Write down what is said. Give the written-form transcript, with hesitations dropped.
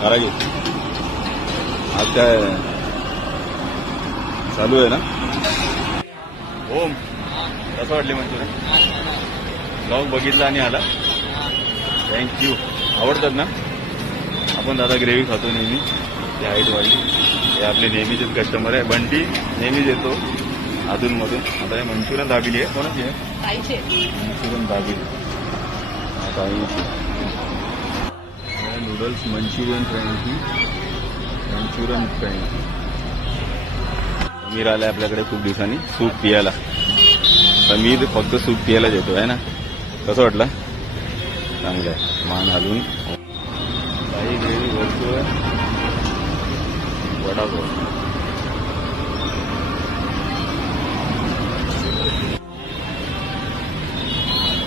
कारागीर आज काय चालू आहे ना. ओम कसं वाटले मंचुरियन? ब्लॉग बघितला आणि आला. थँक्यू. आवडतात ना? आपण दादा ग्रेव्ही खातो नेहमी. ते हाईटवाली हे आपले नेहमीचेच कस्टमर आहे. बंटी नेहमीच येतो अधूनमधून. आता हे मंचुरियन दाबिली आहे. कोणाची आहे? मंचुरियन दाबिली आता noodles Manchurian Frenchie Manchurian Frenchie. Sameer आलाय आपल्याकडे खूप दिवसांनी सूप पियाला. समीर फक्त सूप पियालाच येतो आहे ना. कसं वाटलं? चांगलं आहे. मान घालून काही ग्रेव्ही भरतोय. वडापाव